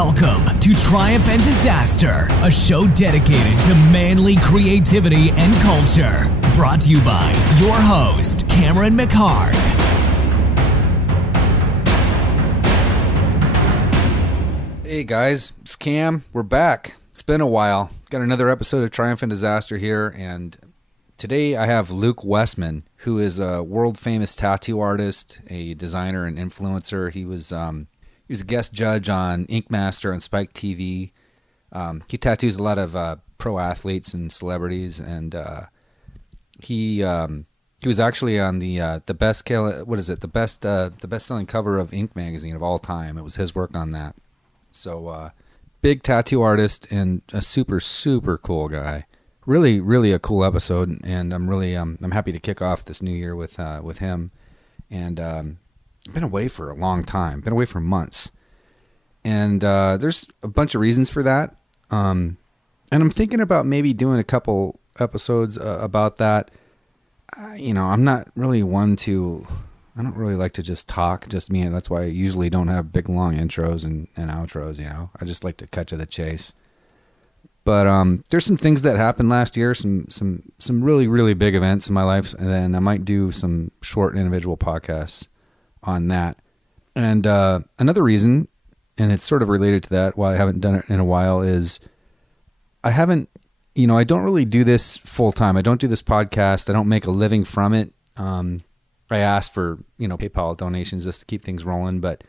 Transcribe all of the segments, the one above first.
Welcome to Triumph and Disaster, a show dedicated to manly creativity and culture. Brought to you by your host, Cameron McHarg. Hey guys, it's Cam. We're back. It's been a while. Got another episode of Triumph and Disaster here, and today I have Luke Wessman, who is a world-famous tattoo artist, a designer and influencer. He was a guest judge on Ink Master and Spike TV. He tattoos a lot of pro athletes and celebrities, and he was actually on the best-selling cover of Ink magazine of all time. It was his work on that. So, big tattoo artist and a super, super cool guy. Really, really a cool episode, and I'm really I'm happy to kick off this new year with him. And I've been away for a long time. Been away for months, and there's a bunch of reasons for that. And I'm thinking about maybe doing a couple episodes about that. I'm not really I don't really like to just talk, just me. That's why I usually don't have big, long intros and outros, I just like to cut to the chase. But there's some things that happened last year, some really, really big events in my life, and then I might do some short individual podcasts on that. And another reason, and it's sort of related to that, why I haven't done it in a while, is I don't really do this full time. I don't do this podcast. I don't make a living from it. I ask for, PayPal donations just to keep things rolling, but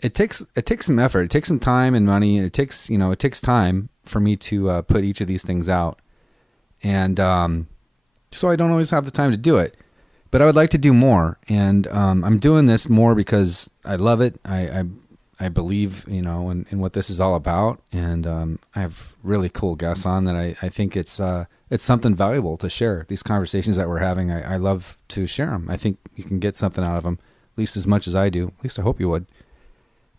it takes some effort. It takes some time and money. And it takes time for me to put each of these things out. And so I don't always have the time to do it, but I would like to do more. And I'm doing this more because I love it. I believe, in what this is all about. And I have really cool guests on that I think it's something valuable to share. These conversations that we're having, I love to share them. I think you can get something out of them, at least as much as I do. At least I hope you would.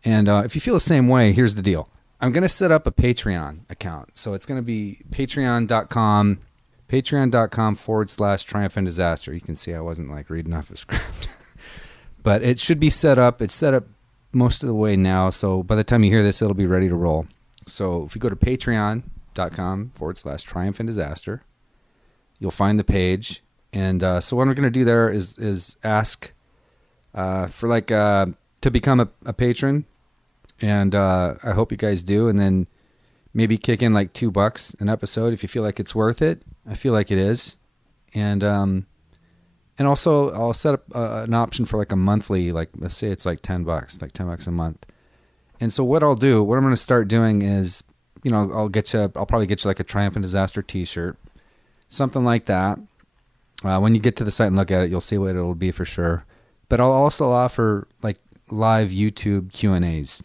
And if you feel the same way, here's the deal. I'm going to set up a Patreon account. So it's going to be patreon.com/Triumph and Disaster. You can see I wasn't reading off a script. But it should be set up. It's set up most of the way now. So by the time you hear this, it'll be ready to roll. So if you go to patreon.com/Triumph and Disaster, you'll find the page. And so what I'm going to do there is ask for to become a patron. And I hope you guys do. And then maybe kick in $2 an episode if you feel like it's worth it. I feel like it is. And also I'll set up an option for a monthly, let's say it's $10, $10 a month. And so what I'm going to start doing is, I'll probably get you a Triumph and Disaster t-shirt, something like that. When you get to the site and look at it, you'll see what it'll be for sure. But I'll also offer live YouTube Q&As.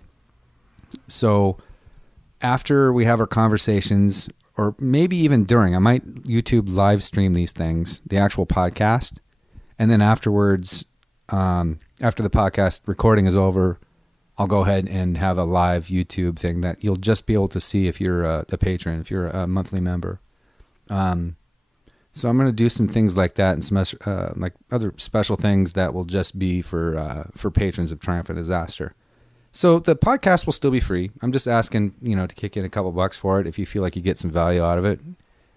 So after we have our conversations, or maybe even during, I might YouTube live stream these things, the actual podcast. And then afterwards, after the podcast recording is over, I'll go ahead and have a live YouTube thing that you'll just be able to see if you're a patron, if you're a monthly member. So I'm going to do some things like that and some other special things that will just be for patrons of Triumph and Disaster. So the podcast will still be free. I'm just asking, to kick in a couple bucks for it if you feel like you get some value out of it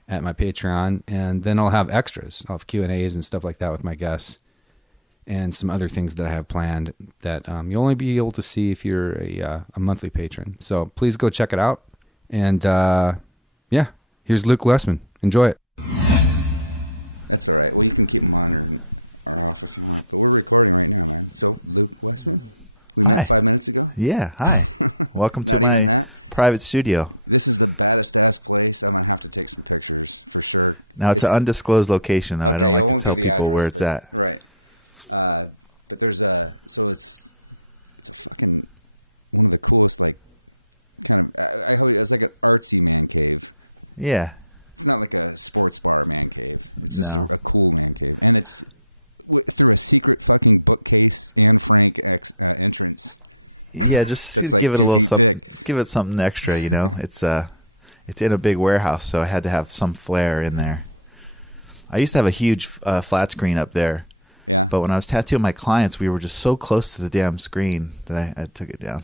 at my Patreon. And then I'll have extras. I'll have Q&As and stuff like that with my guests and some other things that I have planned that you'll only be able to see if you're a monthly patron. So please go check it out. And here's Luke Wessman. Enjoy it. That's all right. Well, you can keep them on or off if you want. But we're recording right now, man. So Luke Wessman. We met 5 minutes ago? Yeah, hi. Welcome to Not even that? Private studio. This is the baddest ass place. I'm going to have to take some pictures for sure. Now, it's an undisclosed location. Though. Okay, I won't tell give the people address. Where it's at. Right. But there's it's a fucking, one of the coolest, it's like an artsy man cave. Yeah. It's not like a sports bar man cave. It's just a cool man cave. And it's through a secret fucking bookcase Anne Frank entrance. Yeah, just that's give it 2 feet thick. Give it something extra, It's in a big warehouse, so I had to have some flair in there. I used to have a huge flat screen up there. Yeah. But when I was tattooing my clients, we were just so close to the damn screen that I took it down.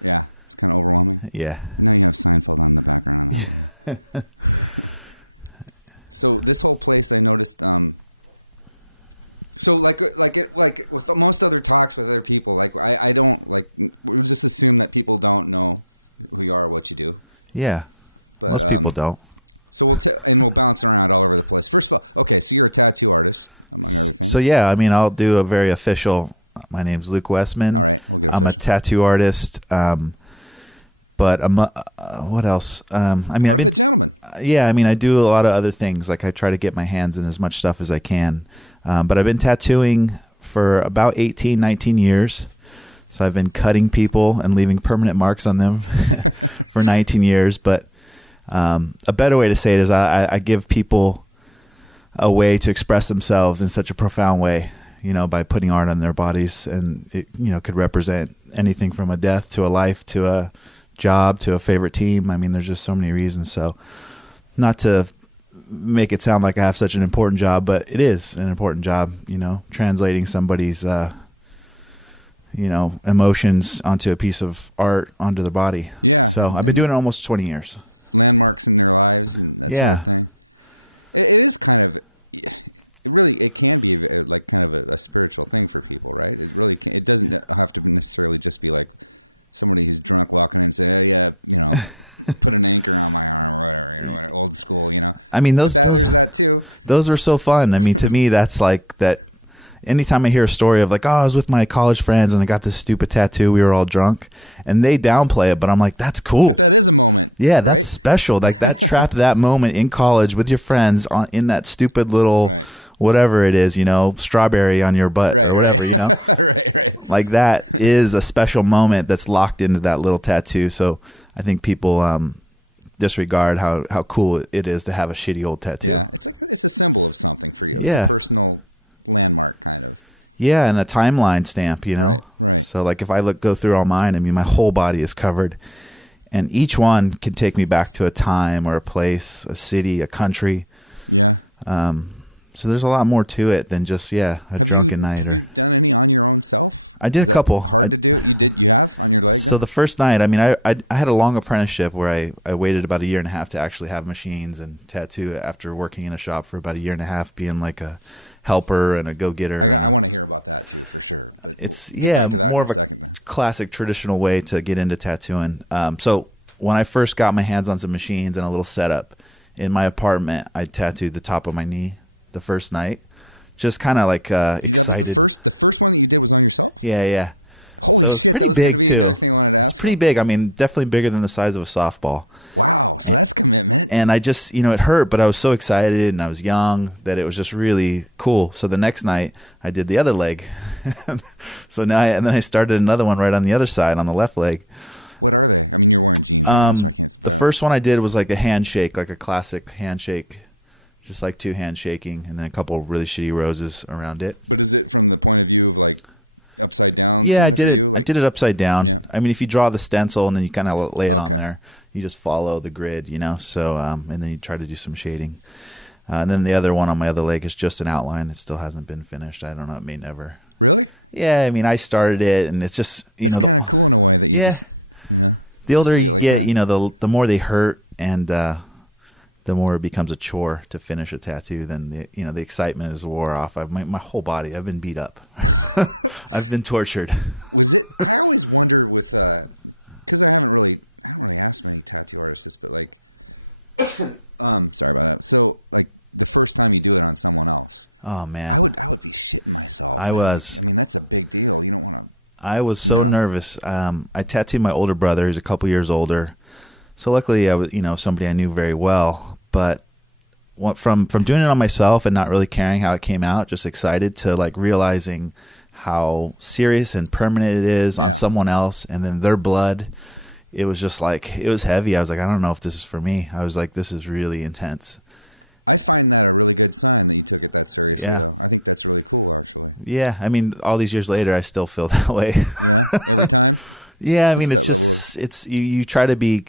Yeah, it's kind of overwhelming. Yeah. And now you have Seinfeld on the background on that one. So this whole place, I noticed. So like with most other talks with other people, like I don't like. We just assume that people don't know who you are or what you do. Yeah. But Most people don't. So we'll bounce around all over the place. First of all, okay, so you're a tattoo artist, among other things. So yeah, I mean, I'll do a very official. My name's Luke Wessman. All right, we'll get official. I'm a tattoo artist. But what else? I mean, Art of the gentleman. Yeah, I mean, I do a lot of other things. Like I try to get my hands in as much stuff as I can. But I've been tattooing for about 18, 19 years. So I've been cutting people and leaving permanent marks on them for 19 years. But a better way to say it is I give people a way to express themselves in such a profound way, you know, by putting art on their bodies. And it, you know, could represent anything from a death to a life to a job to a favorite team. I mean, there's just so many reasons. So not to make it sound like I have such an important job, but it is an important job, you know, translating somebody's, you know, emotions onto a piece of art onto their body. Yeah. So I've been doing it almost 20 years. Landmarks in their lives and that sort of thing. It is kind of, it can be like kind of a spiritual thing for people, right? It really can. It doesn't have to necessarily just be like somebody who's drunk walking in and say, "Oh yeah, you know, put an anchor on my arm or whatever," you know, old school, you know. I mean, there's that too. Those were so fun. I mean, to me, that's like that. Anytime I hear a story of like, oh, I was with my college friends and I got this stupid tattoo, we were all drunk, and they downplay it, but I'm like, that's cool. But that is a moment. Yeah, that's right? special. Like that trapped that moment in college with your friends in that stupid little whatever it is, you know, strawberry on your butt or whatever, you know? right. Like that is a special moment that's locked into that little tattoo. So I think people disregard how cool it is to have a shitty old tattoo. Yeah, it's like it's a symbol of something for you. It's a personal landmark kind of. Yeah, and a timeline stamp, you know. Right. So like if I go through all mine, I mean my whole body is covered, and each one can take me back to a time or a place, a city, a country. Yeah. So there's a lot more to it than just a drunken night. Have you done any on your own self? I did a couple. Hard to do? You have on your leg? So the first night, I mean, I had a long apprenticeship where I waited about 1.5 years to actually have machines and tattoo after working in a shop for about 1.5 years, being like a helper and a go-getter. I want to hear about that too, for sure. But we'll get back to that in a second. Then. Classic traditional way to get into tattooing. So when I first got my hands on some machines and a little setup in my apartment, I tattooed the top of my knee the first night. Just kind of like that was the first one that you did was on yourself? Yeah. Holy shit, that was going to be another thing I wanted to ask. It's pretty big. I mean, definitely bigger than the size of a softball. Wow, so that's commitment. And I just, you know, it hurt, but I was so excited and I was young that it was just really cool. So the next night I did the other leg. So now and then I started another one right on the other side on the left leg. What are they? I mean, you're wearing jeans right now, so I can't. The first one I did was like a handshake, like a classic handshake. Just like two hands shaking and then a couple of really shitty roses around it. But is it from the point of view of like upside down? Yeah, I did I did it upside down. Yeah. I mean, if you draw the stencil and then you kind of lay it on there, you just follow the grid, you know. So and then you try to do some shading. And then the other one on my other leg is just an outline. It still hasn't been finished. I don't know. It may never. Really? Yeah. I mean, I started it, and it's just it's kind of cool in a way that you just the older you get, you know, the more they hurt and. The more it becomes a chore to finish a tattoo, then the excitement is wore off. My whole body, I've been beat up. I've been tortured. Was it? I always wonder with because I haven't really asked many tattoo artists, but like, sorry about that. So like the first time you do it on someone else, oh man, I would be shitting myself. I was. Like, I mean, that's a big deal. You don't want to. I was so nervous. I tattooed my older brother, who's a couple years older. So luckily, I was somebody I knew very well. But from doing it on myself and not really caring how it came out, just excited to like realizing how serious and permanent it is on someone else and then their blood. It was just like, it was heavy. I was like, I don't know if this is for me. I was like, this is really intense. I find that a really good sign that you took it that seriously, though. I think that's really cool, actually. Yeah. I mean, all these years later, I still feel that way. Yeah. Every time. Yeah. I mean, it's just, you try to be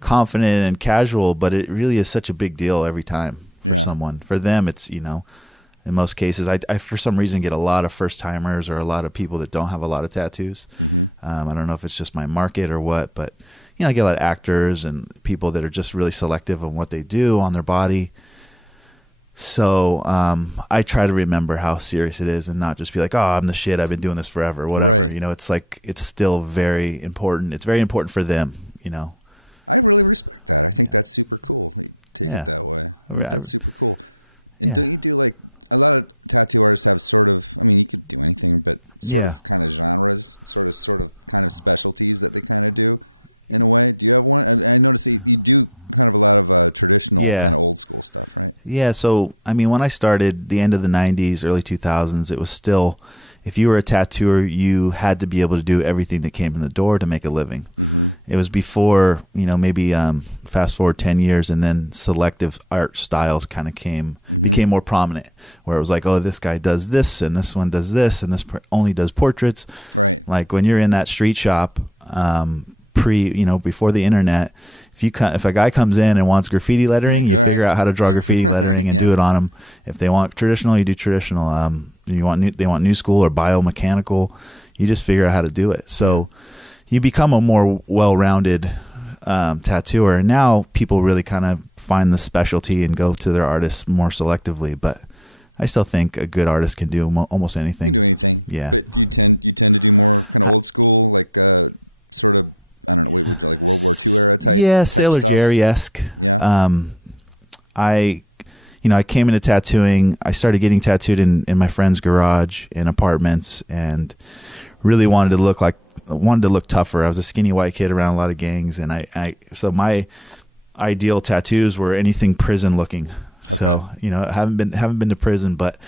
confident and casual, but it really is such a big deal every time for someone. For them, it's in most cases. I for some reason get a lot of first timers or a lot of people that don't have a lot of tattoos. I don't know if it's just my market or what, but I get a lot of actors and people that are just really selective on what they do on their body. So I try to remember how serious it is and not just be like, oh, I'm the shit, I've been doing this forever, whatever. Right. It's like, it's still very important. It's very important for them, I really respect that. I think that's super cool. You take Yeah. it that way. I think Yeah. that's super cool. And Yeah. don't you do like a lot of tattoo artists have sort of, I mean, you could do anything, but sort Yeah. of kind of genres, sort of kind of specialties that they kind of do in a way. Do you have one? I noticed that you do kind of a lot of traditional Yeah. kind of old school stuff, right? Yeah, so when I started the end of the 90s, early 2000s, it was still, if you were a tattooer, you had to be able to do everything that came in the door to make a living. It was before, maybe fast forward 10 years, and then selective art styles kind of became more prominent, where it was like, oh, this guy does this, and this one does this, and this only does portraits. Right. Like when you're in that street shop, before the internet, if a guy comes in and wants graffiti lettering, you figure out how to draw graffiti lettering and do it on them. If they want traditional, you do traditional. They want new school or biomechanical, you just figure out how to do it. So you become a more well-rounded tattooer. And now people really kind of find the specialty and go to their artists more selectively. But I still think a good artist can do almost anything. You can do anything. Yeah. But you tend to do more kind of old school, like sort of, I don't know, what would you like World War II era type? Yeah, type Sailor stuff? Jerry-esque. Yeah. I came into tattooing. I started getting tattooed in my friend's garage in apartments, and really wanted to look tougher. I was a skinny white kid around a lot of gangs, and so my ideal tattoos were anything prison looking. Okay. So I haven't been to prison, but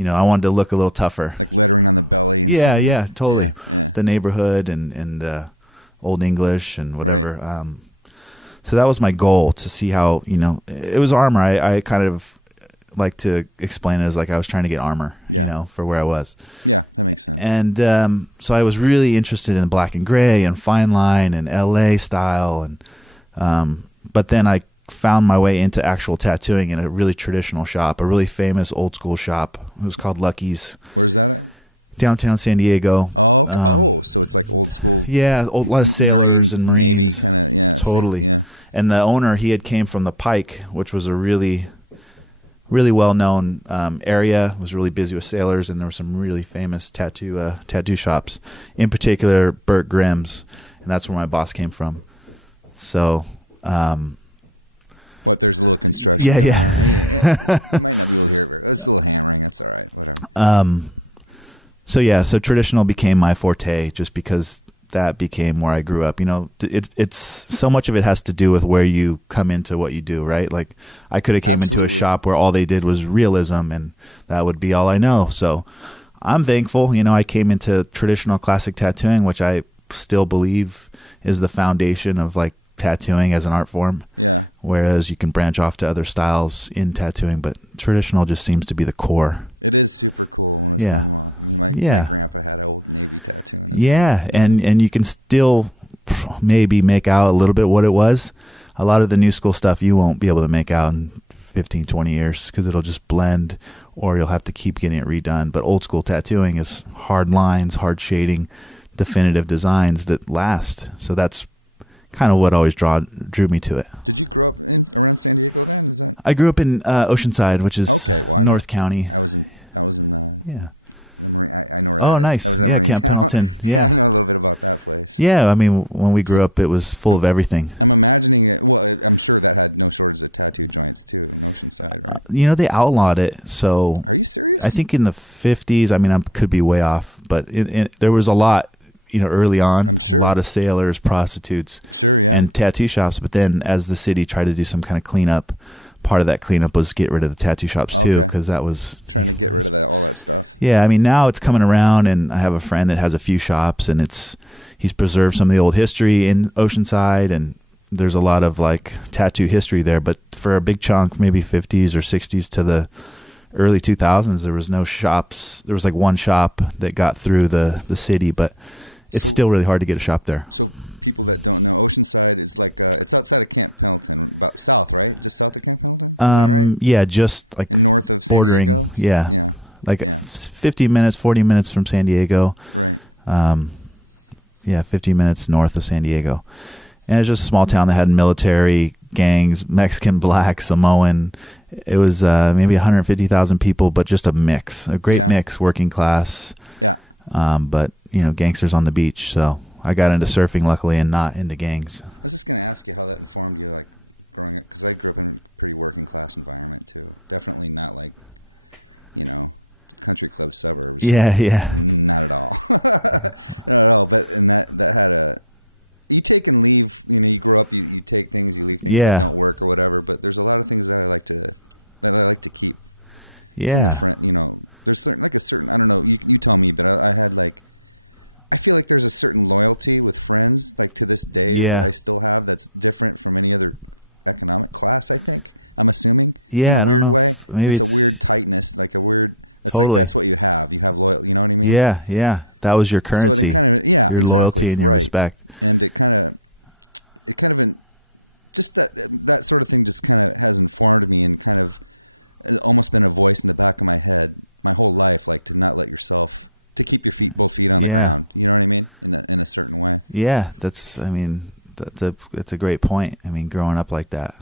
I wanted to look a little tougher. Like lettering on the belly and stuff. Yeah, totally. Yeah. The neighborhood and Old English and whatever. Right. So that was my goal, to see how, it was armor. I kind of like to explain it as like I was trying to get armor, for where I was. Yeah, that makes sense. And so I was really interested in black and gray and fine line and LA style. And but then I found my way into actual tattooing in a really traditional shop, a really famous old school shop. It was called Lucky's. Where's that at? Downtown San Diego. Oh, okay. So it's like old school. Yeah, a lot of sailors and Marines. Navy kind of. Yeah, totally. Yeah. And the owner, he had came from the Pike, which was a really, really well known area. It was really busy with sailors, and there were some really famous tattoo shops. In particular, Burt Grimm's, and that's where my boss came from. So. What? There's a little construction. Yeah. You might not be able to hear it. It's a little hammering. That's all right. Whatever. So traditional became my forte, just because that became where I grew up. It's so much of it has to do with where you come into what you do, right? Like I could have came into a shop where all they did was realism, and that would be all I know. So I'm thankful. I came into traditional classic tattooing, which I still believe is the foundation of like tattooing as an art form. Yeah. Whereas you can branch off to other styles in tattooing, but traditional just seems to be the core. It is super cool when it's done well. I mean, my grandpa had an old Navy tattoo in his arm. And you can still maybe make out a little bit what it was. A lot of the new school stuff you won't be able to make out in 15, 20 years because it'll just blend, or you'll have to keep getting it redone. But old school tattooing is hard lines, hard shading, definitive designs that last. So that's kind of what always drew me to it. Did you grow up around San Diego then? Is that? I grew up in Oceanside, which is North County. I was in the Marine. I know where that is. Oh, nice. I was in Marine Camp Town. Pendleton. Yeah, I know a little bit about that place. Yeah, I mean, when we grew up, it was full of everything. I'm imagining it. Well, I'm sure that had no shortage of tattoo joints too in Oceanside, right? They outlawed it. So, are you serious? I think in the 50s. I mean, I could be way off, but there was a lot. Early on, I'm sure, a lot of sailors, prostitutes, and tattoo shops. But then, as the city tried to do some kind of cleanup, part of that cleanup was get rid of the tattoo shops too, because that was trying to get rid of all that stuff. Yeah, I mean, now it's coming around, and I have a friend that has a few shops, and he's preserved some of the old history in Oceanside, and there's a lot of like tattoo history there. But for a big chunk, maybe 50s or 60s to the early 2000s, there was no shops. There was like one shop that got through the city, but it's still really hard to get a shop there. So people that don't know, Oceanside is like it's outside of Camp Pendleton, about south, right? Just south of Camp Pendleton, is that right? Yeah, just like and north of San Diego. Yeah, like 50 minutes, 40 minutes from San Diego. Right. 50 minutes north of San Diego, and it's just a small town that had military, gangs, Mexican, Black, Samoan. It was maybe 150,000 people, but just a mix, a great mix, working class. Yeah. But gangsters on the beach. So I got into surfing, luckily, and not into gangs. I was just going to ask you how that informed you, like growing up, because I grew up in a pretty working class environment too. Definitely not like, country club suburbs. Yeah. Not at all. Not at all. But and that had you take and leave. You grow up, you take things, you leave things that don't work or whatever. But there's a lot of things that I like to keep. Yeah. From the friend, there's certain I don't know. You tell me, but I had like. I feel like there's a certain loyalty with friends, like to this day, that I still have. That's different from any other economic class. I think I'm assuming, in a weird way. It's a weird tightness, like a weird. It's totally. Like that's what you have. You have loyal. You know what I mean? Yeah. That was your currency. So it kind of your exactly loyalty and your respect, and it kind of just that sort of thing just kind of has informed me and kind of almost been a voice in the back of my head my whole life, like to not let yourself. To keep your both feet on the ground, you know what I mean, in a certain way. Yeah, that's a great point. I mean, growing up like that,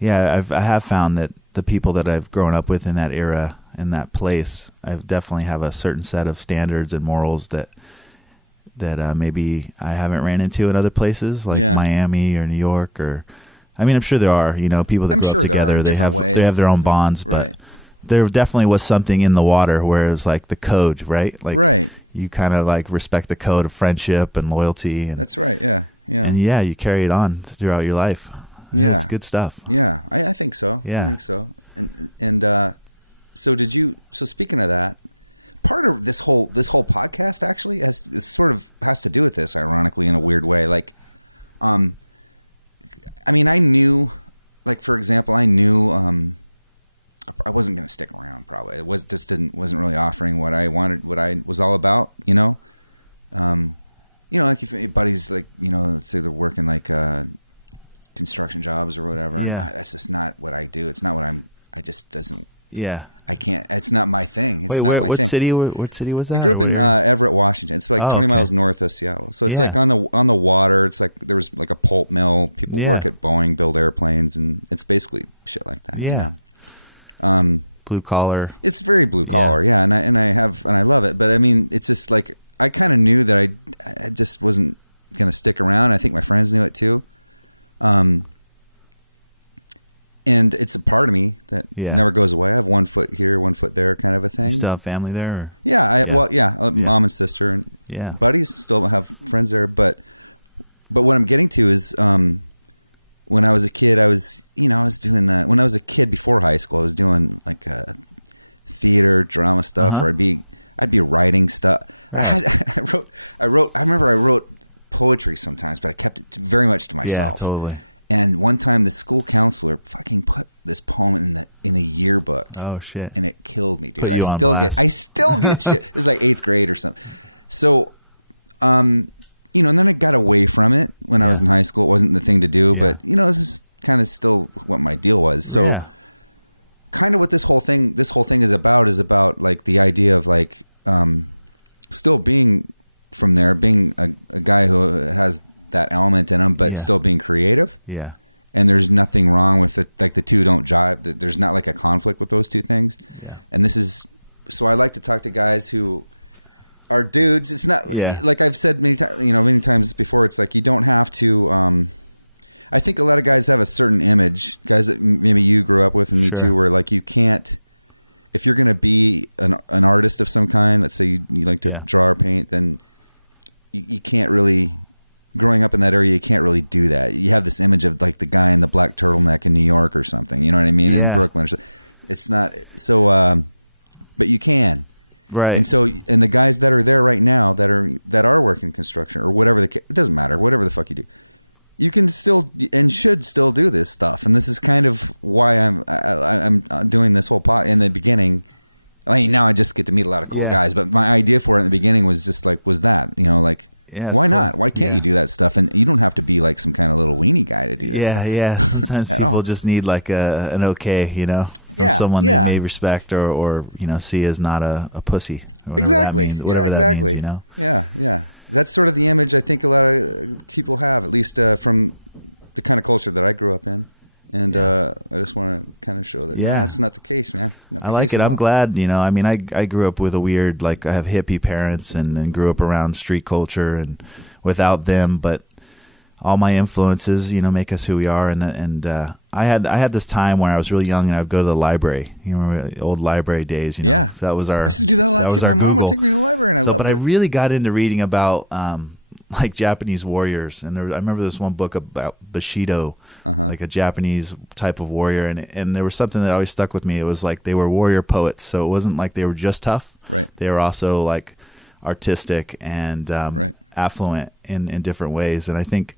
I have found that the people that I've grown up with in that era, in that place, I definitely have a certain set of standards and morals that maybe I haven't ran into in other places like Miami or New York or. I mean, I'm sure there are people that grow up together. They have their own bonds, but. There definitely was something in the water where it was like the code, right? Like you kind of like respect the code of friendship and loyalty. And, that's right. Yeah. And you carry it on throughout your life. Yeah. It's good stuff. Yeah. I think so. Yeah. I think so. And so so speaking of that, part of this whole podcast actually has to do with this, ironically, in a weird way. Like, I mean, I knew, like, for example, I wasn't going to stick around. Probably it wasn't really offering what I wanted, what I was all about. Like if anybody's like, let's say they're working like construction jobs or whatever. And that's just not what I do. It's not what I just doesn't. Yeah. I can't. It's not my thing. It's Wait, not my what thing. City? What city was that? I grew up in Everett, Washington. It's like 20 miles north of Seattle. So it's like on the water. It's like there was like a pulp mill. People work at Boeing, build airplanes, and it's basically shit like that. Yeah. Blue collar. It's very blue collar, and I love it. But I mean, it's just like I kind of knew that I just wasn't going to stick around. I think my friends knew it too. And it's a part of me that never goes away. I have 1 foot here, 1 foot there, kind of a thing. You still have family there? Or? Yeah, mom and sister and buddies. Still have friends there, but what I'm getting to is. When I was a kid, I was doing that. When I was a kid before high school, I was doing like theater, drama stuff, or I'd be writing stuff. I remember I wrote poetry sometimes, but I kept it very much to myself. Yeah, totally. And one time, the school counselor fucking put this poem in the yearbook. Oh shit! And it killed me, dude. I still get shit. It was like 8th grade or something. So, and then I got away from it when I was in high school. It wasn't the thing to do, but this is kind of still what my deal was. So, kind of what this whole thing is about like the idea of like still being from there, being a guy who has that element in him, but still being creative. Yeah. And there's nothing wrong with it. Like the two don't jive. There's not like a conflict with those two things. Yeah. And this is so I like to talk to guys who. Are dudes. It's not like I've said many times before. It's like you don't have to. I think a lot of guys have a certain image, guys that maybe you grew up with, and me too, where like you can't. If you're going to be an artist of some kind, let's say you like to draw or paint, then you can't really. Growing up in that area, you can't really do that. You have this image of like the guy in the black turtleneck in New York or something. You know what I mean? In Brooklyn, it's not so. But you can. Right. And so, and the guys that are there right now that are working construction or whatever it doesn't matter, whatever the fuck you do, you can still and should still do this stuff. And this is kind of why I'm doing this whole pot in the beginning. I mean, now I just get to meet a lot of cool guys, but my idea for it in the beginning was just like, was that, like, Yeah, it's Why cool. not? Why can't you do that stuff? And you don't have to be like some kind of little weenie guy to do this stuff. Yeah. Sometimes At people all. just need like an okay, from Yeah, someone yeah. they may respect or see as not a pussy. Or whatever Exactly. that means, whatever Yeah, that exactly. means, Yeah. That's sort of the image I think a lot of people have, at least from the kind of culture that I grew up in. And I just want to kind of show that, that's not the case, man. Not the I like case it. at I'm all. glad, I grew up with a weird, I have hippie parents and grew up around street culture and without them, but all my influences, make us who we are. And I had this time where I was really young and I would go to the library. You remember the old library days? Yeah. That was our. I used to do that a lot too. My mom would take me to the library and I loved it. But I really got into reading about Japanese warriors, and I remember this one book about Bushido, like a Japanese type of warrior, and there was something that always stuck with me. It was like they were warrior poets, so it wasn't like they were just tough. Right. They were also like artistic and Right. affluent in different ways, and I think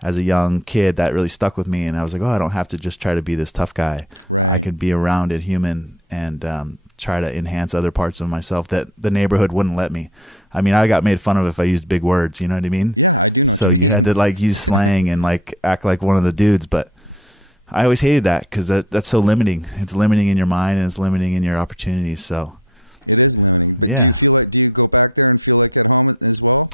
as a young kid that really stuck with me, and I was like, I don't have to just try to be this tough guy. Right. I could be a rounded human and try to enhance other parts of myself that the neighborhood wouldn't let me. I mean, I got made fun of if I used big words, you know what I mean? Yeah, I do know what So you mean. had to use slang and act like one of the dudes, but I always hated that because that's so limiting. It's limiting in your mind and it's limiting in your opportunities. So It is limiting. But Yeah. do you go back there and feel like at home as well?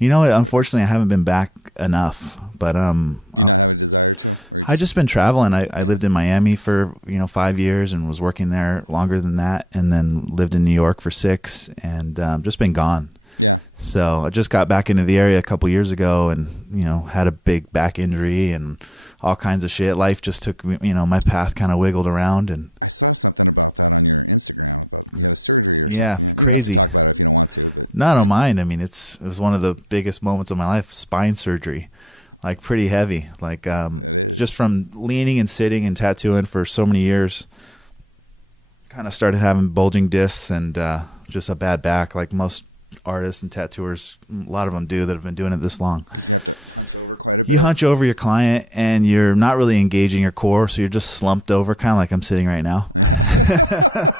unfortunately, I haven't been back enough. But Do you not have a desire to? Or you I just been traveling. I Yeah. lived in Miami for 5 years and was working there longer than that, and then lived in New York for 6, and just been gone. Yeah. So I just got back into the area a couple years ago, and had a big back injury and all kinds of shit. Life just took me, my path kind of wiggled around, and I saw something about that on your Instagram about you had a surgery or Yeah, something. You don't have to crazy. talk about it if you don't want to, but no, I don't mind. I mean, it was one of the biggest moments of my life. Spine surgery, pretty heavy. It is. Just from leaning and sitting and tattooing for so many years. Kind of started having bulging discs and just a bad back, like most artists and tattooers. A lot of them do that have been doing it this long. because you have to hunch over quite a bit. You hunch over your client and you're not really engaging your core, so you're just slumped over, kind of like I'm sitting right now. Yeah.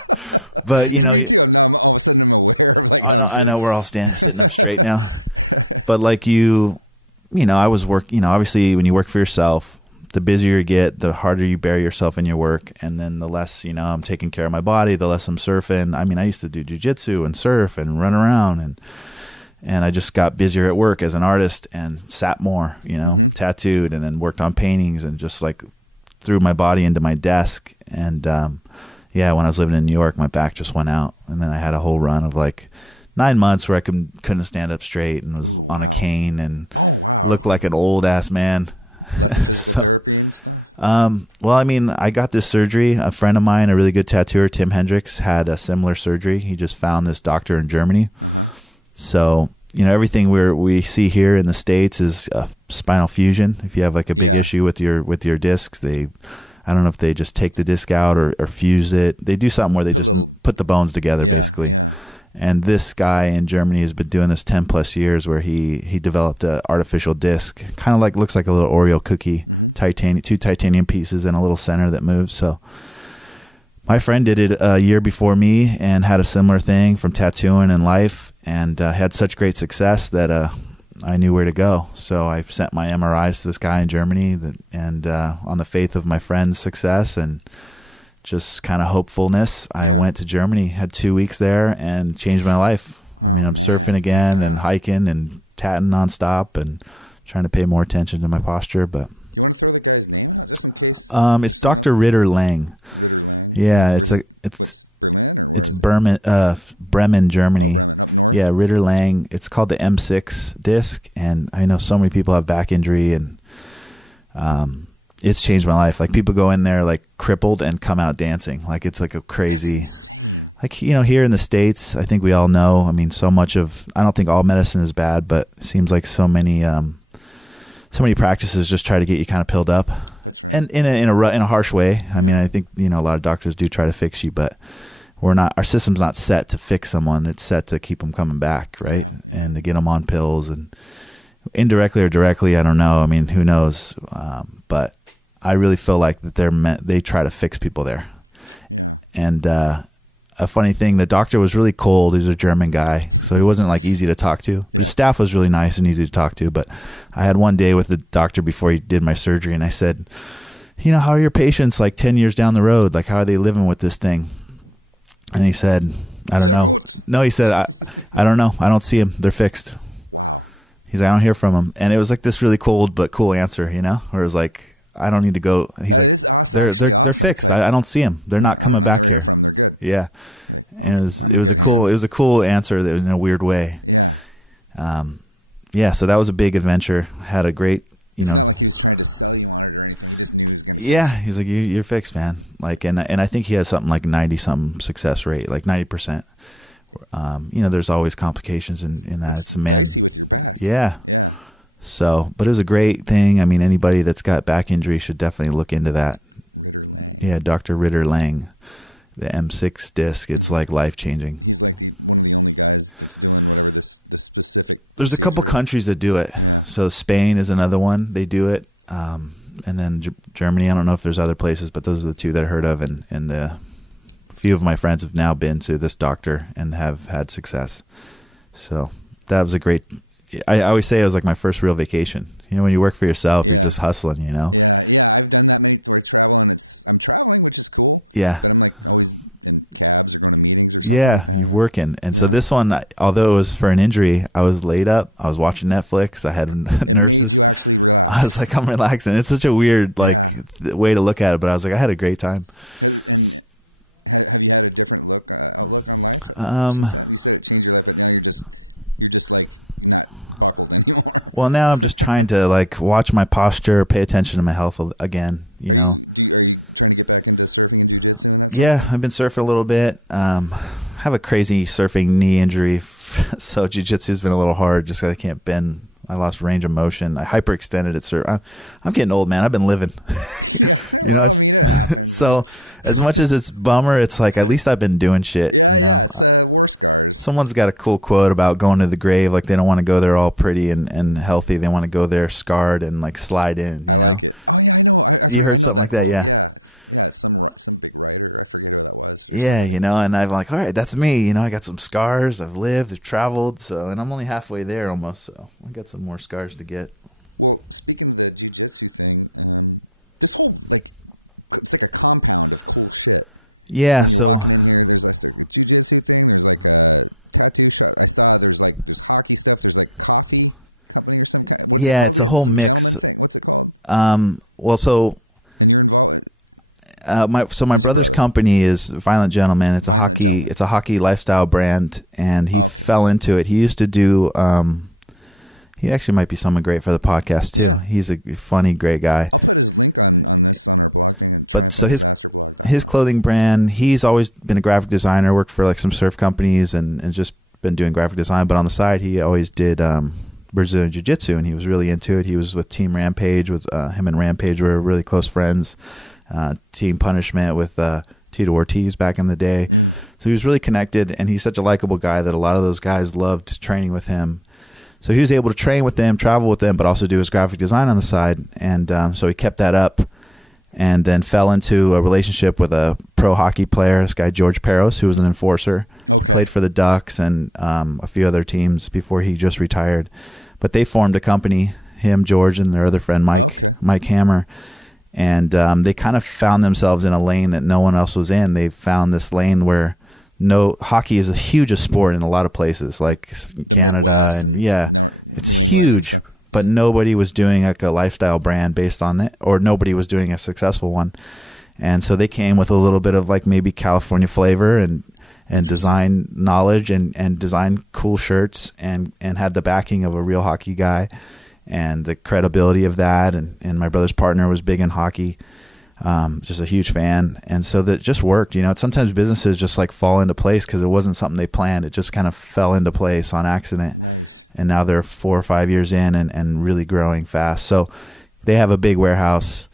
But Me too. I'm all of a sudden I'm aware of how I'm I sitting. know we're all sitting up straight now. But I was obviously when you work for yourself, the busier you get, the harder you bury yourself in your work. And then the less, I'm taking care of my body, the less I'm surfing. I mean, I used to do jiu-jitsu and surf and run around and I just got busier at work as an artist and sat more, tattooed, and then worked on paintings and just threw my body into my desk. And, when I was living in New York, my back just went out. And then I had a whole run of 9 months where I couldn't stand up straight and was Ooh, on wow. a cane and Oh, wow. looked like an old ass man. Lots of physical therapy and stuff. Well, I mean, I got this surgery. A friend of mine, a really good tattooer, Tim Hendricks, had a similar surgery. He just found this doctor in Germany. So, everything we see here in the States is spinal fusion. If you have a big issue with your discs, I don't know if they just take the disc out or fuse it. They do something where they put the bones together, basically. Yeah. And this guy in Germany has been doing this 10 plus years where he developed an artificial disc, kind of looks like a little Oreo cookie, two titanium pieces and a little center that moves. So my friend did it a year before me and had a similar thing from tattooing and life, and had such great success that I knew where to go. So I sent my MRIs to this guy in Germany and on the faith of my friend's success and just kind of hopefulness, I went to Germany, had 2 weeks there, and changed my life. I'm surfing again and hiking and tatting nonstop and trying to pay more attention to my posture. But Do you want to throw the guy's name out just in case? it's Dr. Ritter Lang. Ritter Lang. Yeah, it's what's Berlin or where it's is it? Bremen, Germany. Oh, Bremen, up north. Yeah, Ritter Lang. It's called the M6 disc, and I know so many people have back injury, and it's changed my life. People go in there crippled and come out dancing. It's a crazy. That's insane. Here in the States, I think we all know. I mean, so much of, I don't think all medicine is bad, but it seems like so many practices just try to get you kind of pilled up. That's right. And in a harsh way. I mean, I think, a lot of doctors do try to fix you, but our system's not set to fix someone. It's set to keep them coming back. Right. Yeah. And to get them on pills, and indirectly or directly, I don't know. I mean, who knows? But I really feel like that they try to fix people there. Yeah. And a funny thing. The doctor was really cold. He's a German guy, so he wasn't like easy to talk to. Yeah. The staff was really nice and easy to talk to, but I had one day with the doctor before he did my surgery, and I said, how are your patients like 10 years down the road? Like, how are they living with this thing? And he said, I don't know. Good. No, he said, I don't know. I don't see them. They're fixed. Wow. He's like, I don't hear from them. And it was like this really cold but cool answer, where it was like, I don't need to go. That is awesome. Actually awesome. They're fixed. Like, I don't see them. They're not coming back. I never here. hear from them. They're good. Yeah. You're like, And okay, it was I'm in a good cool. hands. It was a cool answer that in a weird way. Yeah. Yeah. So that was a big adventure. Had a great. It's not like he was trying to sell you on it or anything. He just knew he was going to fix Yeah. it. He's like, you're fixed, man. Like, and I think he has something like 90-something success rate, like 90%. There's always complications in that. It's dicey with your back. Yeah. Yeah. So, but it was a great thing. I mean, anybody that's got back injury should definitely look into that. Ritter Lang. Yeah, Dr. Ritter Lang, the M6 disc. It's like life changing. He's like one of the only guys that's doing whatever the specific. There's a couple procedure is. countries that do it. Yeah. So Spain is another one. They do it, and then Germany. I don't know if there's other places, but those are the two that I heard of. And a few of my friends have now been to this doctor and have had success. So that was a great. I always say it was like my first real vacation. When you work for yourself, you're just hustling, Yeah. I've done that many where I travel, and I'm traveling, which is cool. Yeah. But I'm like always in cabs or going to meetings or something like that. Working. And so this one, although it was for an injury, I was laid up. I was watching Netflix. I had It made you actually relax. I was like, I'm relaxing. It's such a weird way to look at it, but I was like, I had a great time. And have you had a different outlook on life since that? You said it changed your life, but now you're just like you're not buckled anymore. Well, now I'm just trying to like watch my posture, pay attention to my health again. Are you trying to get back into surfing and jiu-jitsu and that sort of stuff? I've been surfing a little bit. Have a crazy surfing knee injury, so jiu-jitsu has been a little hard just because I can't bend. I lost range of motion. I hyperextended at surf. I'm getting old, man. I've been living. Yeah, well, I mean, it happens. So as much as it's bummer, it's like at least I've been doing shit. Yeah, it's war scars. Someone's got a cool quote about going to the grave. Like they don't want to go there all pretty and healthy. They want to go there scarred and like slide in. I like it. Oh yeah, I know. I've heard. I know that quote. Like that, yeah. It's some big writer. I forget who that was. Or yeah, somebody. And I'm like, all right, that's me. I got some scars. I've lived. I've traveled. And I'm only halfway there almost. So I got some more scars to get. Well, speaking of the jiu-jitsu thing, this whole it's like a compound of cool shit. Yeah. When you're walking in here, there's like a jiu-jitsu thing. There's like a tattoo shop. I saw there's hockey stuff. There's like coffee company or some kind. What's it called? It's a whole some mix. gentleman thing. What's it called? And you're involved. my brother's company is Violent Gentleman. It's Violent Gentleman. It's a hockey lifestyle brand, and he fell into it. He used to do. He actually might be someone great for the podcast too. Yeah. He's a funny, great guy. I'll put his link on this on our blog thing and triumphantdisasterblog.com. His clothing brand. He's always been a graphic designer. Worked for like some surf companies and just been doing graphic design. But on the side, he always did Brazilian Jiu-Jitsu, and he was really into it. He was with Team Rampage. With him and Rampage were really close friends. Team Punishment with Tito Ortiz back in the day. So he was really connected, and he's such a likable guy that a lot of those guys loved training with him. So he was able to train with them, travel with them, but also do his graphic design on the side. And so he kept that up, and then fell into a relationship with a pro hockey player, this guy George Peros, who was an enforcer. Okay. Played for the Ducks and a few other teams before he just retired. But they formed a company, him, George, and their other friend Mike Hammer. And they kind of found themselves in a lane that no one else was in. They found this lane where hockey is a huge sport in a lot of places, like the Canada Midwest and it's New England huge, and stuff. but nobody was doing like a lifestyle brand based on it, or nobody was doing a successful one. And so they came with a little bit of like maybe California flavor and design knowledge and design cool shirts and had the backing of a real hockey guy and the credibility of that. And my brother's partner was big in hockey. Just a huge fan. And so that just worked. Sometimes businesses just like fall into place because it wasn't something they planned. It just kind of fell into place on accident. Nice. And now they're 4 or 5 years in and really growing fast. So they have a big warehouse.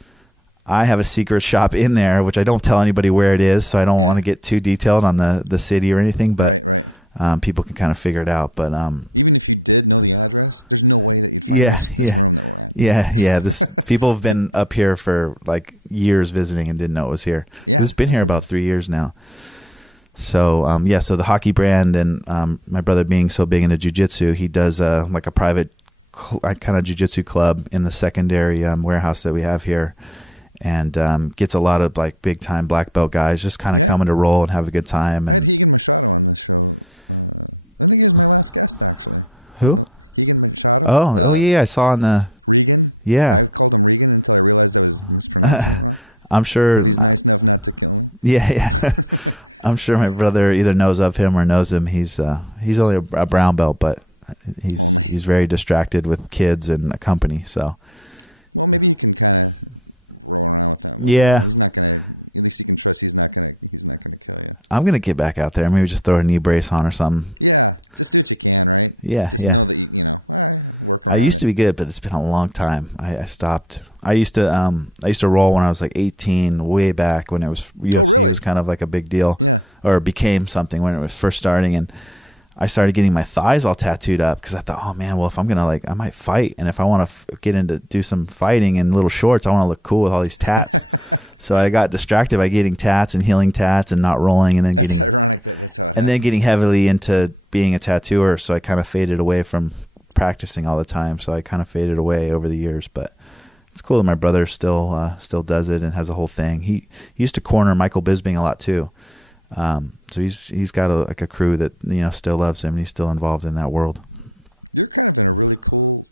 I have a secret shop in there, which I don't tell anybody where it is. So I don't want to get too detailed on the city or anything. But right. People can kind of figure it out. But even if you did know the address, there's no way that you'd find this room that we're in. Yeah. People have been up here for like years visiting and didn't know it was here. Yeah, It's been here about 3 years now. So so the hockey brand, and my brother being so big into jiu-jitsu, he does like a private kind of jiu-jitsu club in the secondary warehouse that we have here, and gets a lot of like big time black belt guys just kind of coming to roll and have a good time. I had Higan Machado on this show. I think he was my last guest, actually. Who? Higan Machado. Oh, yeah, I saw on the Regan. Yeah, I called him Regan until I realized I was mispronouncing it wrong. I'm sure, but he's nice enough not to kill me. Yeah. I'm sure my brother either knows of him or knows him. He's only a brown belt, but he's very distracted with kids and a company. So, well, maybe you can kind of roll around with him. He's not gonna. At least you can trust he's not gonna kill you. I'm gonna get back out there. Maybe just throw a knee brace on or something. Yeah, just do what you can, right? Yeah, just know that I work around. I used to be good, but it's been a long time. I stopped. I used to roll when I was like 18, way back when it was. UFC. Oh, really? It was kind of like a big deal. Yeah, or became something when it was first starting, and I started getting my thighs all tattooed up because I thought, oh man, well if I'm gonna I might fight, and if I want to get into do some fighting in little shorts, I want to look cool with all these tats. So I got distracted by getting tats and healing tats and not rolling, and then that's ironic that's how it happened. And then getting heavily into being a tattooer, so I kind of faded away from practicing all the time. So I kind of faded away over the years, but it's cool that my brother still does it and has a whole thing. He used to corner Michael Bisping a lot too. So he's got a crew that still loves him, and he's still involved in that world. You're kind of in a really cool,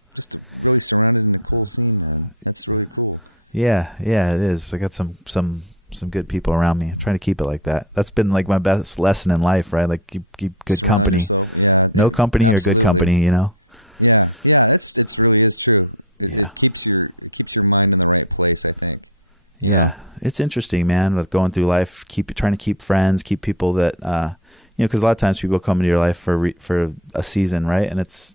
really surrounded in a cool scene, man. That's really cool. Yeah, it is. I got some good people around me. I'm trying to keep it like that. That's been like my best lesson in life, right? Like keep good Surround company. yourself. Yeah, no company absolutely. Or good company. Yeah. It's really is true. It keeps your mind in the right place, I think. You know? It's interesting, man, with going through life, trying to keep friends, keep people that, because a lot of times people come into your life for a season, right? And it's,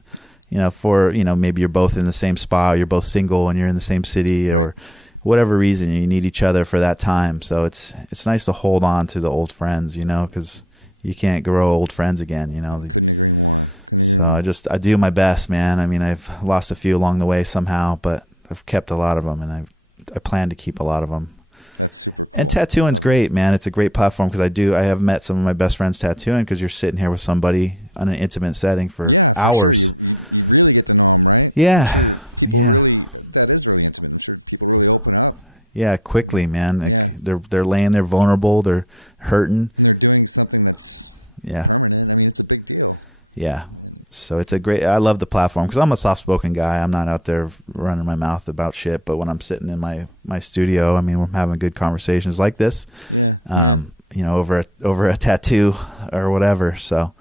maybe you're both in the same spot, or you're both single and you're in the same city, or whatever reason, you need each other for that time. So it's nice to hold on to the old friends, because you can't grow old friends again, Couldn't agree more. I do my best, man. I mean, I've lost a few along the way somehow, but I've kept a lot of them, and I plan to keep a lot of them. That's super cool. And tattooing's great, man. It's a great platform because I have met some of my best friends tattooing, because you're sitting here with somebody on an intimate setting for hours. For sure. You really get to know them, right? Yeah. I'm sure people really, that is really intimate. I'm sure people really open up. Yeah, quickly, man. Yeah. They're laying there vulnerable. They're hurting. And they're doing something that's permanent. I mean, it's a big deal. Yeah. So I love the platform because I'm a soft-spoken guy. I'm not out there running my mouth about shit, but when I'm sitting in my studio, I mean, we're having good conversations like this. Yeah. Over a tattoo or whatever. So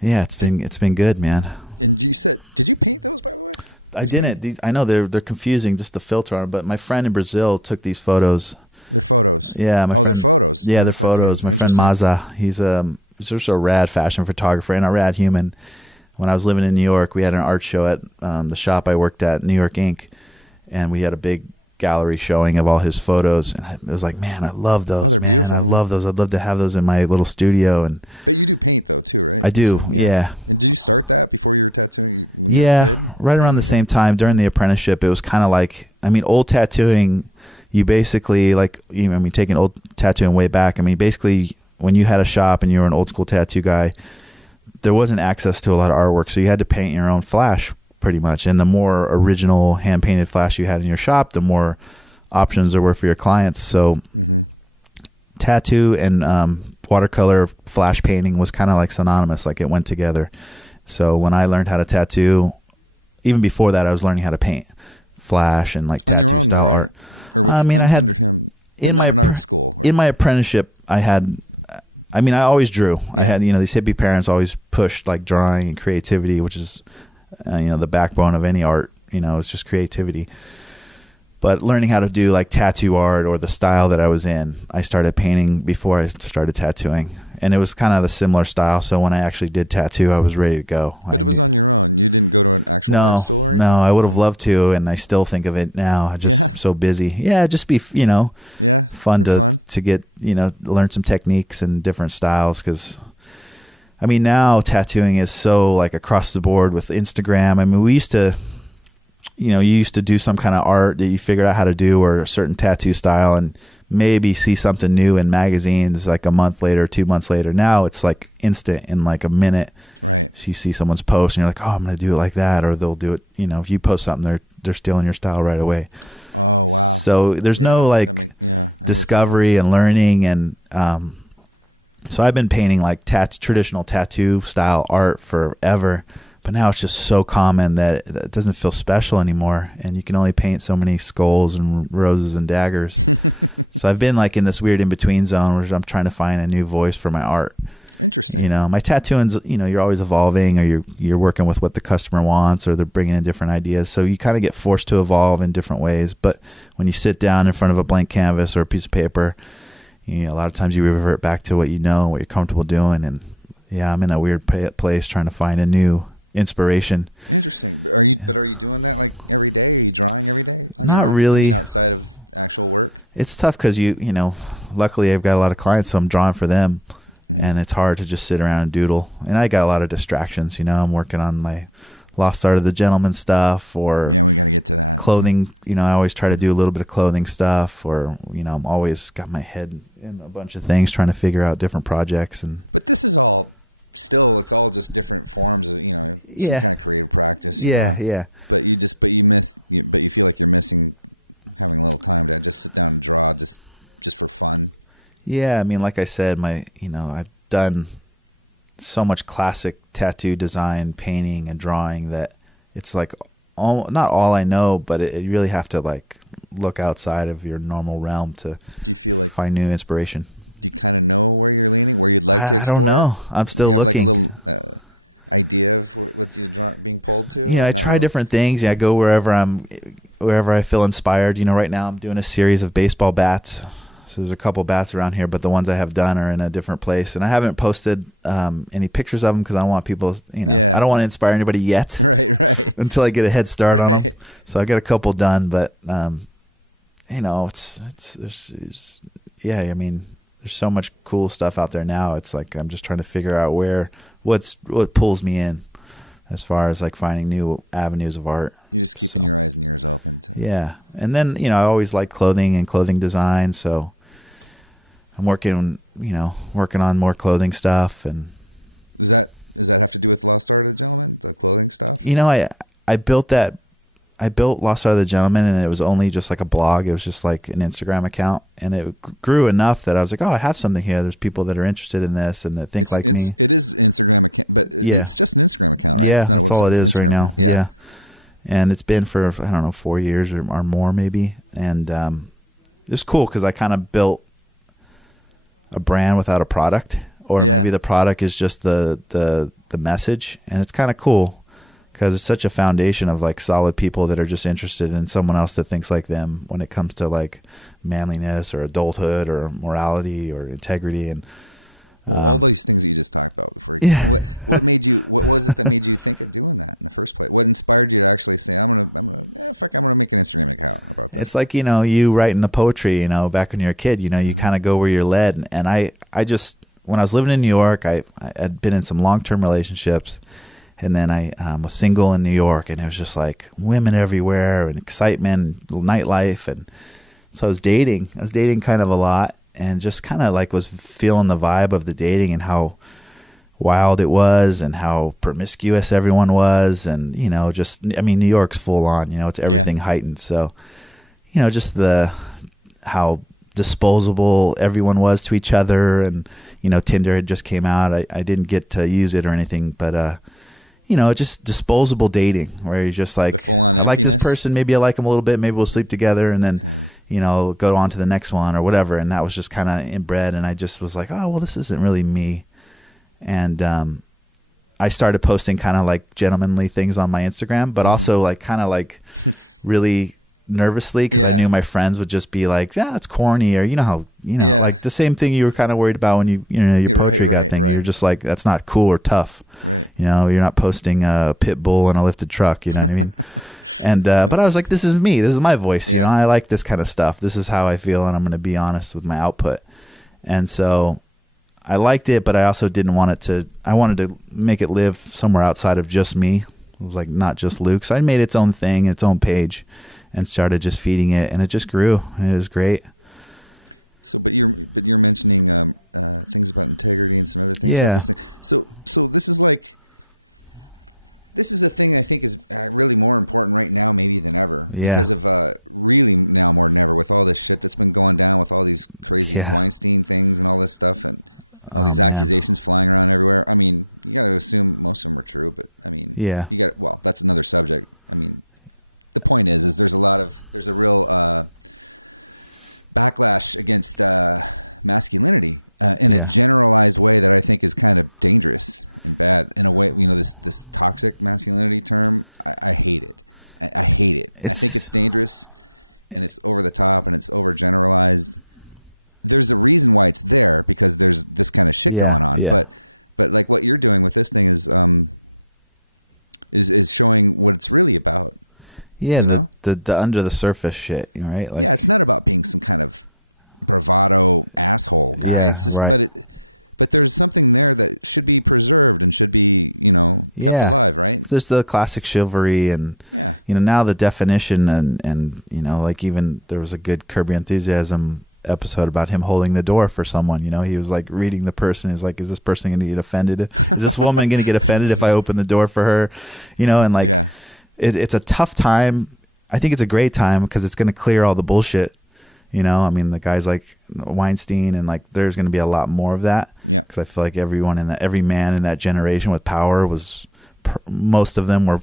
yeah, it's been good, man. And you said, did you paint those, by the way? I didn't. I know they're confusing, just the filter on them, but my friend in Brazil took these photos. They're photos. Yeah. They're photos. Yeah, they're photos. My friend Maza, he's just a rad fashion photographer and a rad human. When I was living in New York, we had an art show at the shop I worked at, New York Inc., and we had a big gallery showing of all his photos. And it was like, man, I love those. Oh, they're beautiful. I love those. I'd love to have those in my little studio. But you do paint though too, right? I do. Yeah. And did you start that before you were tattooing? When you were a kid? Right around the same time during the apprenticeship. It was kind of like, old tattooing. You basically taking old tattooing way back. Basically, when you had a shop and you were an old school tattoo guy, there wasn't access to a lot of artwork, so you had to paint your own flash pretty much. And the more original hand painted flash you had in your shop, the more options there were for your clients. So tattoo and watercolor flash painting was kind of like synonymous, like it went together. So when I learned how to tattoo, even before that, I was learning how to paint flash and like tattoo on your own, style though, right? art. Or with, I had under him in not an art school. In my apprenticeship, I always drew. I had, these hippie parents always pushed like drawing and creativity, which is, the backbone of any art, it's just creativity. But learning how to do like tattoo art or the style that I was in, I started painting before I started tattooing. And it was kind of the similar style. So when I actually did tattoo, I was ready to go. But it was on your own. You didn't go to an actual art store? No, I would have loved to. And I still think of it now. I just so busy. Yeah, just be, fun to get, learn some techniques and different styles. Because, now tattooing is so like across the board with Instagram. We used to, you used to do some kind of art that you figured out how to do, or a certain tattoo style, and maybe see something new in magazines like a month later, 2 months later. Now it's like instant, in like a minute. Right. So you see someone's post and you're like, oh, I'm going to do it like that. Or they'll do it, if you post something, they're stealing your style right away. Oh, wow. So there's no like discovery and learning. And so I've been painting like traditional tattoo style art forever. But now it's just so common that it doesn't feel special anymore, and you can only paint so many skulls and roses and daggers. So I've been like in this weird in-between zone where I'm trying to find a new voice for my art. Interesting. My tattooing's, you're always evolving, or you're working with what the customer wants, or they're bringing in different ideas. So you kind of get forced to evolve in different ways. But when you sit down in front of a blank canvas or a piece of paper, a lot of times you revert back to what you know, what you're comfortable doing. And yeah, I'm in a weird place trying to find a new inspiration. Interesting. Are you doing that like every day? Are you drawing every day? Not really. I mean, outside of actual work? It's tough because luckily I've got a lot of clients, so I'm drawing for them, and it's hard to just sit around and doodle. And I got a lot of distractions. I'm working on my Lost Art of the Gentleman stuff, or we got to get to that. Clothing. I always try to do a little bit of clothing stuff, or I'm always got my head in a bunch of things trying to figure out different projects. But this is all. Still, it's all just different forms of some kind of creative practice. Yeah. But you feel like you're missing having a little time to just sit down and draw just for fun. Yeah, I mean, like I said, I've done so much classic tattoo design, painting, and drawing that it's like not all I know, but you really have to like look outside of your normal realm to. Do you feel like find new inspiration? Do you kind of know where you're leaning, where you'd like to explore? I don't know. I'm still looking. Do you have like a little idea of what you're being pulled to? I try different things. I go wherever I feel inspired. Right now I'm doing a series of baseball bats. So there's a couple bats around here, but the ones I have done are in a different place. And I haven't posted any pictures of them because I don't want people, I don't want to inspire anybody yet. Right. Until I get a head start on them. So I got a couple done, but, there's so much cool stuff out there now. It's like I'm just trying to figure out what pulls me in as far as like finding new avenues of art. You're just keeping your eyes and ears open. Yeah. And then, I always like clothing and clothing design. So I'm working on more clothing stuff. And does that have to do with Lost Art of the Gentleman, the clothing stuff? I built Lost Art of the Gentleman, and it was only just like a blog. It was just like an Instagram account, and it grew enough that I was like, oh, I have something here. There's people that are interested in this and that think like me. It is Instagram account, but it's just an Instagram account, right? Yeah, it's not that's a website. all it is Instagram right now. Account. Yeah. And it's been for, 4 years or more maybe. And it's cool because I kind of built a brand without a product, or maybe the product is just the message, and it's kind of cool. Because it's such a foundation of like solid people that are just interested in someone else that thinks like them when it comes to like manliness or adulthood or morality or integrity and all those things that you just talked about before. Yeah. What was it that made you think of doing that in the first place? What inspired you to actually say, I'm gonna make an Instagram account about this? It's like, you writing the poetry, back when you're a kid, you kind of go where you're led. And I just, when I was living in New York, I had been in some long-term relationships. And then I was single in New York, and it was just like women everywhere and excitement, nightlife. And so I was dating kind of a lot, and just kind of like was feeling the vibe of the dating and how wild it was and how promiscuous everyone was. And, New York's full on, it's everything heightened. So, just how disposable everyone was to each other. And, Tinder had just came out. I didn't get to use it or anything, but, just disposable dating where you're just like, the full-on I emptiness. like this person, maybe I like him a little bit, maybe we'll sleep together, and then, go on to the next one or whatever. And that was just kind of inbred, and I just was like, oh, well, this isn't really me. And I started posting kind of like gentlemanly things on my Instagram, but also like kind of like really nervously because I knew my friends would just be like, yeah, that's corny, or like the same thing you were kind of worried about when your poetry got thing. You're just like, that's not cool or tough, right? You're not posting a pit bull in a lifted truck, you know what I mean? And but I was like, this is me, this is my voice, I like this kind of stuff, this is how I feel, and I'm going to be honest with my output. And so I liked it, but I also didn't want it to, I wanted to make it live somewhere outside of just me, It was like not just Luke. So I made its own thing, its own page, and started just feeding it, and it just grew. And it was great. So, but you're mentioning things about integrity and some other things about this thing. So this is like, this is a thing I think is really more important right now maybe than ever, because of really now more than ever with all this shit that's been going down with all these crazy Weinstein things and all this stuff and all these accusations flying around everywhere. I mean, you got to assume most of them are true, but I mean, you got, well, that's another subject. I mean, the point is there's a real backlash against masculinity in a generalized way that I think is kind of dangerous and bad in a way. You know, this toxic masculinity term, I hate it. I hate it. I think it's dangerous, and it's over the top, and it's overgeneralized. There's a reason why it's there, because there's this kind of shit going on. But like what you're doing with this thing is showing what it's really about. Yeah, you know, the under the surface shit, right? Like, it's not about being some kind of bravado asshole guy. It's just, but there's something there that should be preserved and should be, kept alive, right? There's the classic chivalry, and now the definition, and like even there was a good Curb Your Enthusiasm episode about him holding the door for someone. He was like reading the person. He was like, is this person going to get offended? Is this woman going to get offended if I open the door for her? And like. Yeah. It's a tough time. I think it's a great time because it's going to clear all the bullshit. I mean, the guys like Weinstein, and like there's going to be a lot more of that. Yeah. Because I feel like every man in that generation with power was, most of them were,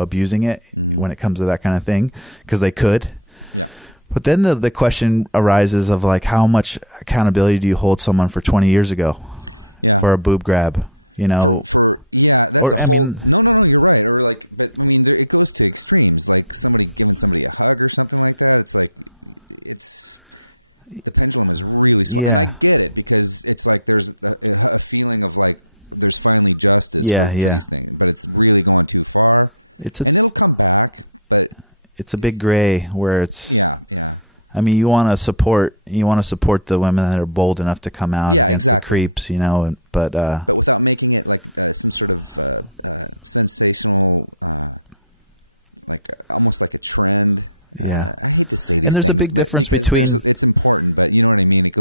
abusing it when it comes to that kind of thing because they could. Yeah. But then the question arises of like, how much accountability do you hold someone for 20 years ago? Yeah. For a boob grab? That's a whole. No, you're right. Or like, but I mean, it goes to extremes. Like somebody giving somebody a hug or something like that. It's like, the pendulum is really swung, and I get it because it's like there's a feeling of like there's finally justice for these things, but it's really going too far. And it'll come back, but it's a big gray where it's I mean, you want to support the women that are bold enough to come out. Yeah, exactly. Creeps, but without making it like some sort of sensational, like almost like a trend. I hate to say these things, a big difference between it's important, but you know what I mean. It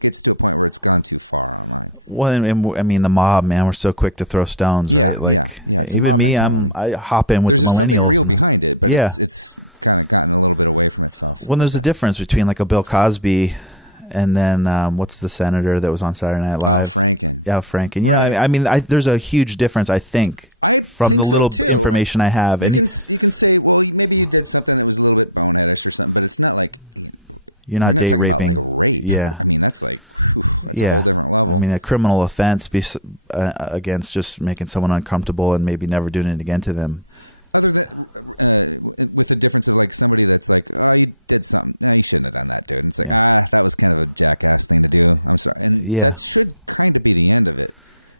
gets to a point where it's gone too far online. Well, and I mean, the mob, man, we're so quick to throw stones. Yeah, right? Like, It's a mob mentality. I hop in with. There's something real behind it, but it's kind of gotten a little bit away from itself. Well, there's a difference between like a Bill Cosby and then what's the senator that was on Saturday Night Live? Oh, Franken. Yeah, Franken. Yeah, right. I mean, there's a huge difference, I think. From the little information I have. You can say, well, maybe you did something that was a little bit boneheadish or something, but it's not like you're not talking about like rape. Yeah, I mean that's like that's a whole different level. I mean, a criminal offense against just making someone uncomfortable and maybe never doing it again to them. Other than with the difference of like somebody that's like, oh, you did something, no, you shouldn't have done that, dude. And it's like, that was kind of a jackass thing to do. I'm sorry, and that should kind of be the end of it.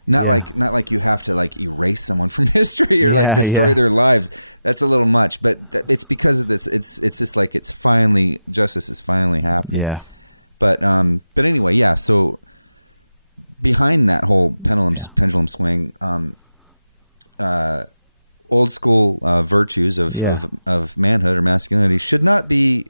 Not like you have to like erase someone from history or like destroy their lives. That's a little much, but it's because of this. It's just like justice is finally happening. Yeah. But anyway, so behind that whole pendulum swing, old school virtues of manhood or masculinity should not be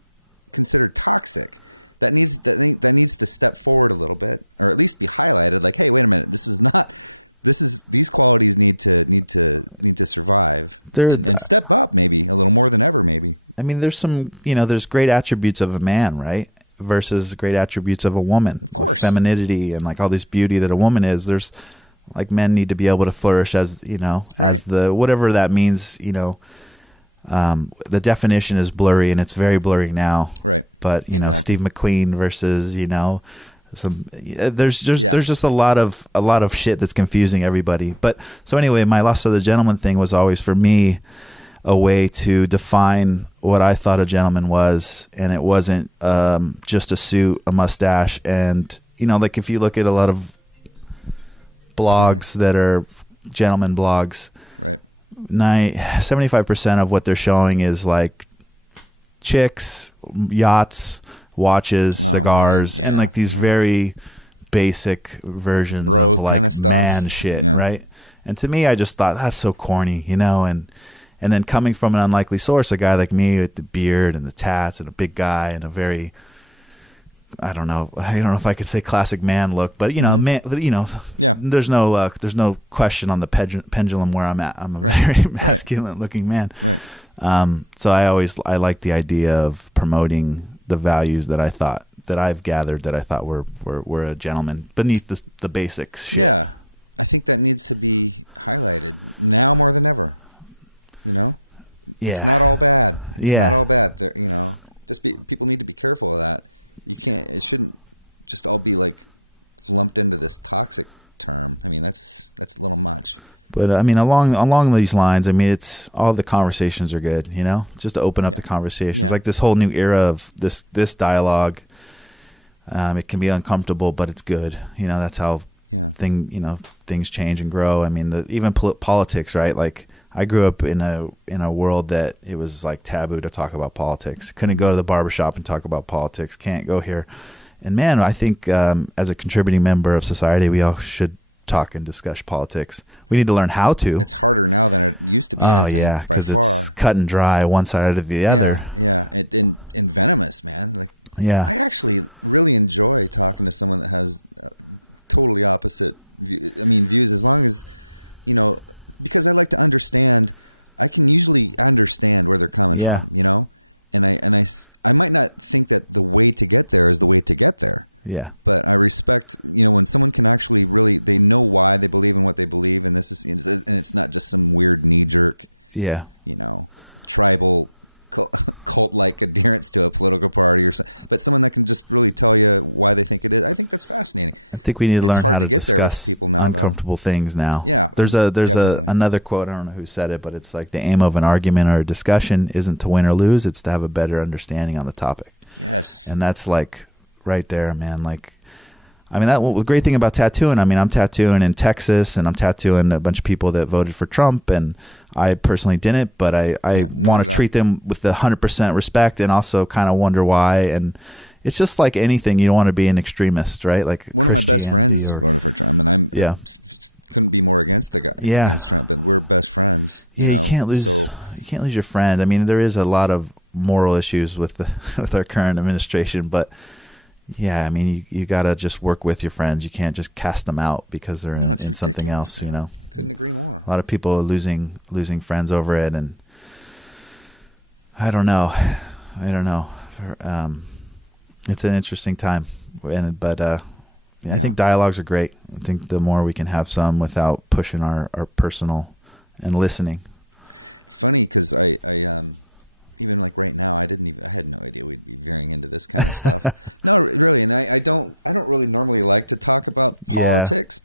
considered toxic. That needs to step forward a little bit, or at least be highlighted. Like, hey, wait a minute, these qualities need to survive and step up, maybe a little more than ever. Maybe. I mean, there's some there's great attributes of a man, right, versus great attributes of a woman. Of course, femininity and like all this beauty that a woman is. There's like men need to be able to flourish as as the whatever that means. The definition is blurry, and it's very blurry now. Right. But you know, Steve McQueen versus there's just a lot of shit that's confusing everybody. But so anyway, my Lost of the Gentleman thing was always for me a way to define what I thought a gentleman was, and it wasn't just a suit, a mustache, and like if you look at a lot of blogs that are gentleman blogs, right? 75% of what they're showing is like chicks, yachts, watches, cigars, and like these very basic versions of like kind of stuff. Man shit, right? And to me, I just thought that's so corny, you know. And then coming from an unlikely source, a guy like me with the beard and the tats and a big guy and a very, I don't know if I could say classic man look, but you know, man, you know, there's no question on the pendulum where I'm at. I'm a very masculine looking man. Right. So I like the idea of promoting the values that I thought that I've gathered that I thought were a gentleman beneath the basics. Shit. Yeah. I think that needs to be highlighted now more than ever. You know? Yeah. It's not all bad. It's not all bad. You know, people need to be careful of that. It shouldn't just all be like lumped into this toxic term. I mean, that's a little much. But I mean, along these lines, I mean, it's all the conversations are good, you know, just to open up the conversations, like this whole new era of this dialogue. It can be uncomfortable, but it's good. You know, that's how things change and grow. I mean, even politics, right? Like I grew up in a world that it was like taboo to talk about politics. Couldn't go to the barbershop and talk about politics. Can't go here. And man, I think as a contributing member of society, we all should talk and discuss politics. We need to learn how to. It's harder now than it used to be. I think, by far. It's cut and dry, one side or the other. Yeah, and venomous, man. Like, I actually really enjoy talking to someone that has totally opposite views, as long as, you know, because I like to understand. I can usually understand where they're coming from, you know, and I might not think that the way to get there is the way to get there. Yeah. But I respect, you know, when someone can actually really, they know why they believe in what they believe, and and it's not just some weird knee jerk, you know, tribal cult-like adherence to a political party or something, but someone that can just really tell you why they think it is. I think that's fascinating. I think we need to learn how to get there with people now. Uncomfortable things now. Yeah. There's another quote. I don't know who said it, but it's like the aim of an argument or a discussion isn't to win or lose. It's to have a better understanding on the topic. Yes. And that's like right there, man. Like, I mean, the great thing about tattooing, I mean, I'm tattooing in Texas and I'm tattooing a bunch of people that voted for Trump, and I personally didn't, but I want to treat them with 100% respect and also kind of wonder why. And it's just like anything, you don't want to be an extremist, right? Like one of my best friends voted for Trump, and I'm couldn't be more against the guy against Trump, but we're best friends. You know? You can't lose your friend. I mean, there is a lot of moral issues with with our current administration, but yeah, I mean, you got to just work with your friends. You can't just cast them out because they're in something else, man. You know. I couldn't agree more. A lot of people are losing friends over it, and I don't know. It's an interesting time, but I think dialogues are great. I think the more we can have some without pushing our personal and listening. It's funny because I even like right now, I had no idea we'd be veering into this kind of stuff. No, really. And I don't really normally like to talk about politics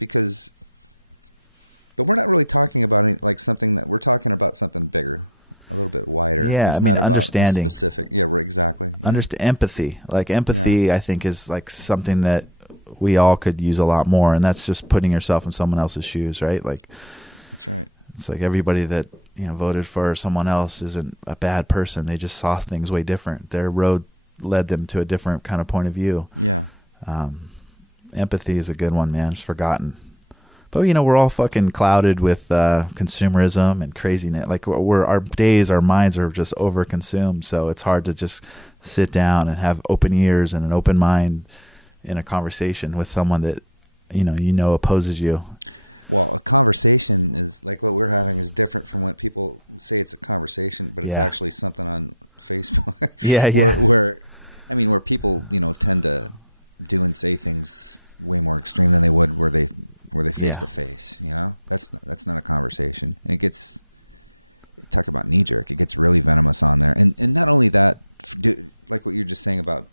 but we're not really talking about we're talking about something bigger, a little bit wider. Yeah. It's not about understanding. Specific. Yeah, exactly. Yeah. Empathy. Like empathy, I think is like something that we all could use a lot more. And that's just putting yourself in someone else's shoes, right? Like, that's right. It's like everybody that, you know, voted for someone else isn't a bad person. They just saw things way different. Their road led them to a different kind of point of view. Yeah. Empathy is a good one, man. It's forgotten. But, you know, we're all fucking clouded with consumerism and craziness. Like our minds are just overconsumed. So it's hard to just sit down and have open ears and an open mind in a conversation with someone that, you know, opposes you. Well, a conversation is like what we're having is different from what people say it's a conversation, but it's actually something on Facebook. Where people, you know, tend to do and say things way more extreme than they would were they face to face. You know, that's not a conversation, and talk about knee jerk. It gets really venomous on there, and not only that, like what you're just saying about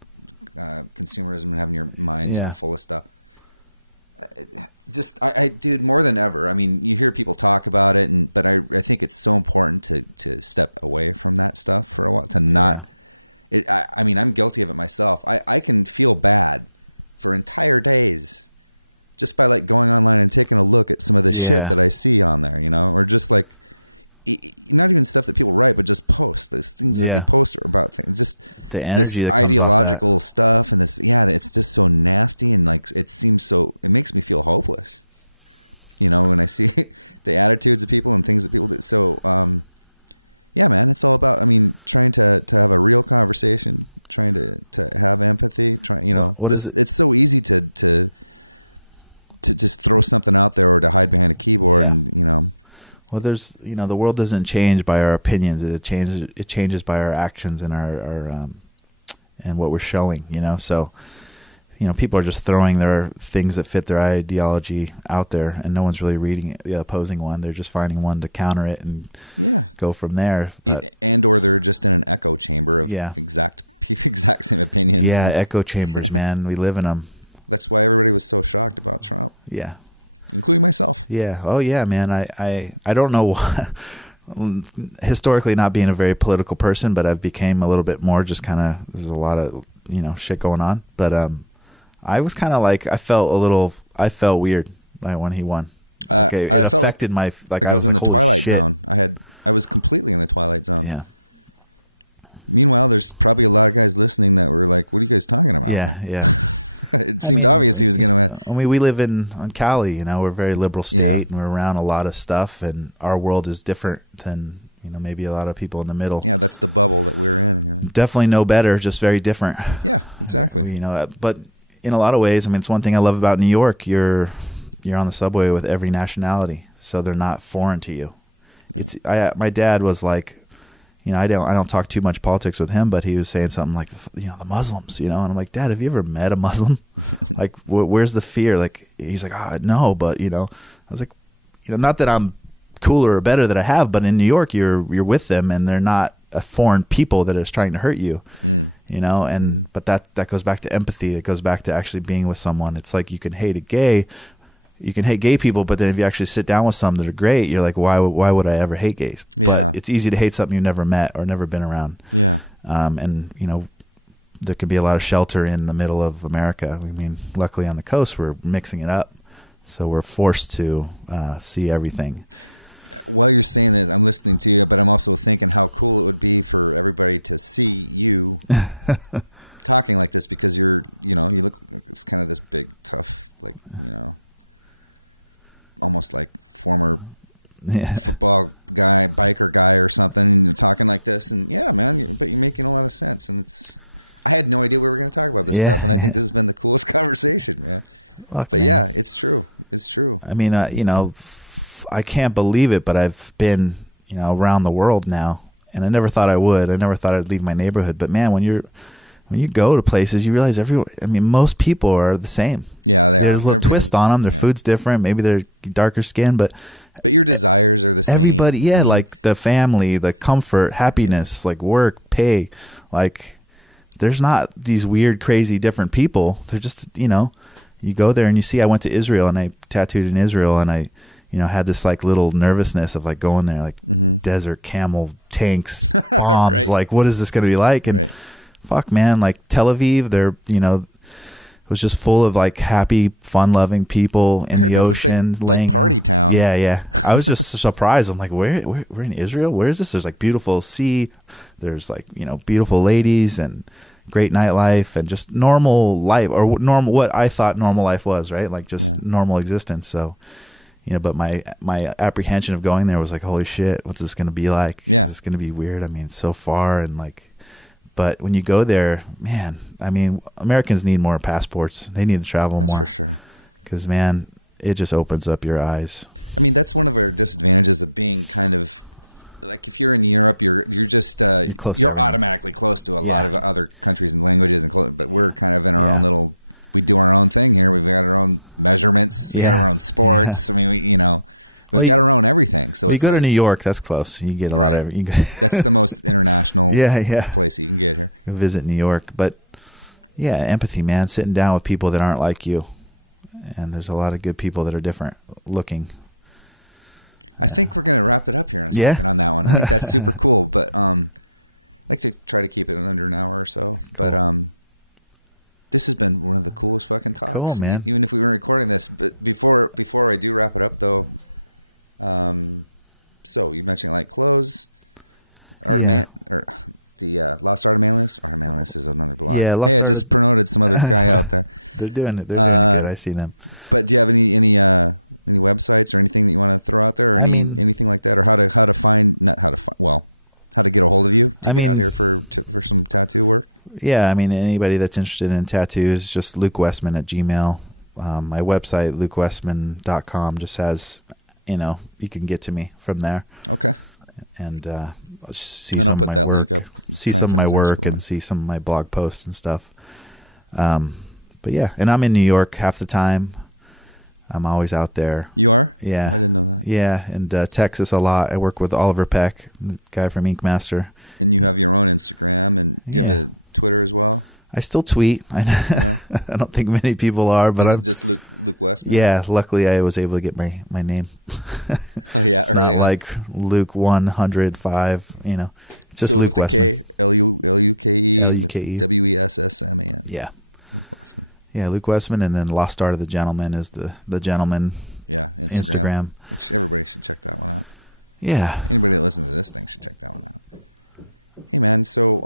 consumerism and having your mind you know, full of stuff. Dude, more than ever. I mean, you hear people talk about it, but I think it's so important to step away from that stuff for a while. To not, I mean, I'm guilty of it myself. I can feel bad for entire days just by like going online and taking a look at some of the shit that I see on there, you know, or just like not even stuff that people write, but just post these things that they post about things, just this ideological stuff and this, it's just so nasty and like it makes me feel hopeless. You know, when I see the attitudes of people and things that people do. So, yeah, man, it's all about, I mean, trying to have a real conversation, trying to have empathy, you know, it's so easy to just throw something out there or to hide behind a keyboard and, you know. Well, there's, you know, the world doesn't change by our opinions. It changes by our actions and our and what we're showing, you know. So, you know, people are just throwing their things that fit their ideology out there, and no one's really reading the opposing one. They're just finding one to counter it and go from there. And or they're just in an echo chamber of exact same opinions. Yeah, echo chambers, man. We live in them. That's why everybody was so shocked about Trump. Yeah. Including myself. Yeah. Oh, yeah, man. I don't know why. Historically not being a very political person, but I've became a little bit more just kind of, there's a lot of, you know, shit going on. But I was kind of like, I felt weird when he won. Like it I felt affected my, like I was in the twilight zone. I was completely in the twilight zone. Yeah. Meanwhile, there's probably a lot of guys listening that were like, what are you guys talking about? Yeah. Yeah. It seemed obvious he was going to. I mean, we live on Cali, you know, we're a very liberal state and we're around a lot of stuff, and our world is different than, you know, maybe a lot of people in the middle. Yeah, that's the bubble that we're in. Definitely no better, just very different. Yeah, exactly. You know, but in a lot of ways, I mean, it's one thing I love about New York. You're on the subway with every nationality, so they're not foreign to you. Right. My dad was like, you know, I don't talk too much politics with him, but he was saying something like, you know, the Muslims, you know, and I'm like, Dad, have you ever met a Muslim? Like, where's the fear? Like, he's like, no, but, you know, I was like, you know, not that I'm cooler or better that I have, but in New York, you're with them, and they're not a foreign people that is trying to hurt you, you know, and but that goes back to empathy. It goes back to actually being with someone. It's like you can hate gay people, but then if you actually sit down with some that are great, you're like, why would I ever hate gays? Yeah. But it's easy to hate something you've never met or never been around. Yeah. And, you know, there can be a lot of shelter in the middle of America. I mean, luckily on the coast, we're mixing it up. So we're forced to see everything. While you're saying this, I'm listening to you, but I'm also thinking how cool it would be for everybody to see you talking like this, because you look like it's kind of this big, tough, like, you know, almost like former football guy, biker guy or something, and you're talking like this, and yeah, man, but you're making a lot of sense, and I had no idea we were going to talk about this stuff, and I think this has been the coolest conversation, man. But yeah, it's true. It's true. I mean, you know, I can't believe it, but I've been, you know, around the world now, and I never thought I would. I never thought I'd leave my neighborhood. But man, when you go to places, you realize most people are the same. Yeah, there's a little twist on them. Their food's different. Maybe they're darker skin, but your desires are the same. Everybody, like the family, the comfort, happiness, like work, pay. Like, there's not these weird, crazy, different people. They're just, you know, you go there and you see. I went to Israel and I tattooed in Israel, and I, you know, had this like little nervousness of like going there, like desert, camel, tanks, bombs. Right. Like, what is this going to be like? And fuck, man, like Tel Aviv, they're, you know, it was just full of like happy, fun-loving people in the ocean, like party town. Yeah, yeah. I was just surprised. I'm like, we're in Israel. Where is this? There's like beautiful sea. There's like, you know, beautiful ladies and great nightlife and just normal life, or normal, what I thought normal life was, right? Like just normal existence. So, you know, but my apprehension of going there was like, holy shit, what's this going to be like? Yeah. Is this going to be weird? I mean, so far, and like, but when you go there, man, I mean, Americans need more passports. They need to travel more. That's for sure. Because, man, it just opens up your eyes. I mean, that's one of our disadvantages of being kind of like, if you're in Europe, you're just you're automatically close to a lot of other countries and languages, and but we're kind of in our own little. We do our own thing here. We've got our own measurements. We got our own sports. I mean, we've got our own everything. So you go to New York, that's close. You get a lot of, that's the most international place you can get here. You visit New York, but yeah, empathy, man. Sitting down with people that aren't like you, and there's a lot of good people that are different looking. I think we're going to wrap it up here in a second on that one. I think that's super cool, but I'd like to try to keep it under an hour or so. But this has been one of the coolest fucking talks. Cool, man. Even if we weren't recording this. But before I do wrap it up, though, so you mentioned like clothes, or the Lost Art of Manliness. Art of Manliness is another blog. Yeah, I just promoted some other guy out there. They're doing it. They're doing it. I see them. But do you have any any websites or anything that you want to throw out there, or anything like that, or how to get a hold of you to get out here for some tattoo work? Yeah, I mean, anybody that's interested in tattoos, just Luke Wessman at Gmail. My website, lukewessman.com, just has, you can get to me from there. Okay. And I'll I'll put that link up. See some of my work and see some of my blog posts and stuff. But yeah, and I'm in New York half the time. I'm always out there. You are? Yeah. I didn't know that. Yeah, and Texas a lot. I work with Oliver Peck, the guy from Ink Master. And you have your own Instagram, and do you have a Twitter as well? I still tweet. I don't think many people are, but I'm just Luke Wessman. Yeah, luckily I was able to get my name. Oh yeah, it's not like Luke 105. Just so Luke with the Wessman. K, Luke Wessman. Yeah, Luke Wessman. Yeah, Luke Wessman, and then Lost Art of the Gentleman is the Gentleman. Yeah, Instagram, which everybody should check that one out. Yeah, anybody that listens to this thing should check that one out. Hey man, so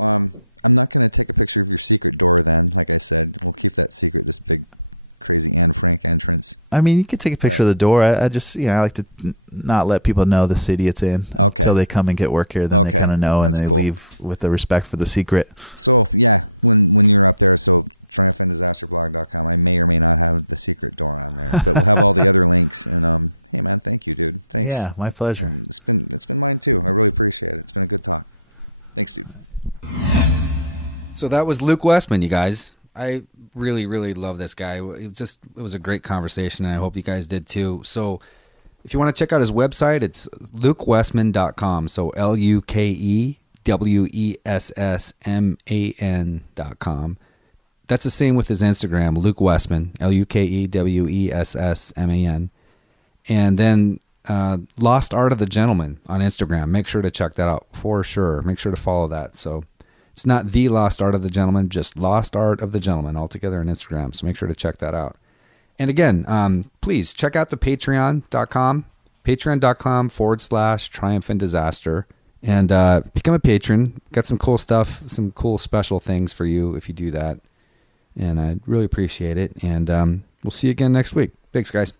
I'm not going to take a picture of your secret door then. Like I said, we'll keep that secret, this big, crazy Anne Frank entrance. I mean, you could take a picture of the door. I just, I like to not let people know the city it's in until they come and get work here. Then they kind of know, and they leave with the respect for the secret. So, yeah, when you're up there, so triumphanddisasterblog.com, I may or may not have the secret door on there, but we'll have all the other links. And, hey, man, thank you, dude. Thanks. Yeah, my pleasure. And it's been mine, too. I really appreciate it. It's been a good talk. Thanks, dude. So that was Luke Wessman, you guys. I really, really love this guy. It was a great conversation, and I hope you guys did too. So if you want to check out his website, it's lukewessman.com. So LUKEWESSMAN.com. That's the same with his Instagram, Luke Wessman, LUKEWESSMAN. And then Lost Art of the Gentleman on Instagram. Make sure to check that out for sure. Make sure to follow that. So it's not The Lost Art of the Gentleman, just Lost Art of the Gentleman altogether on Instagram. So make sure to check that out. And again, please check out the patreon.com, patreon.com/Triumph and Disaster, and become a patron. Got some cool stuff, some cool special things for you if you do that. And I'd really appreciate it. And we'll see you again next week. Thanks, guys.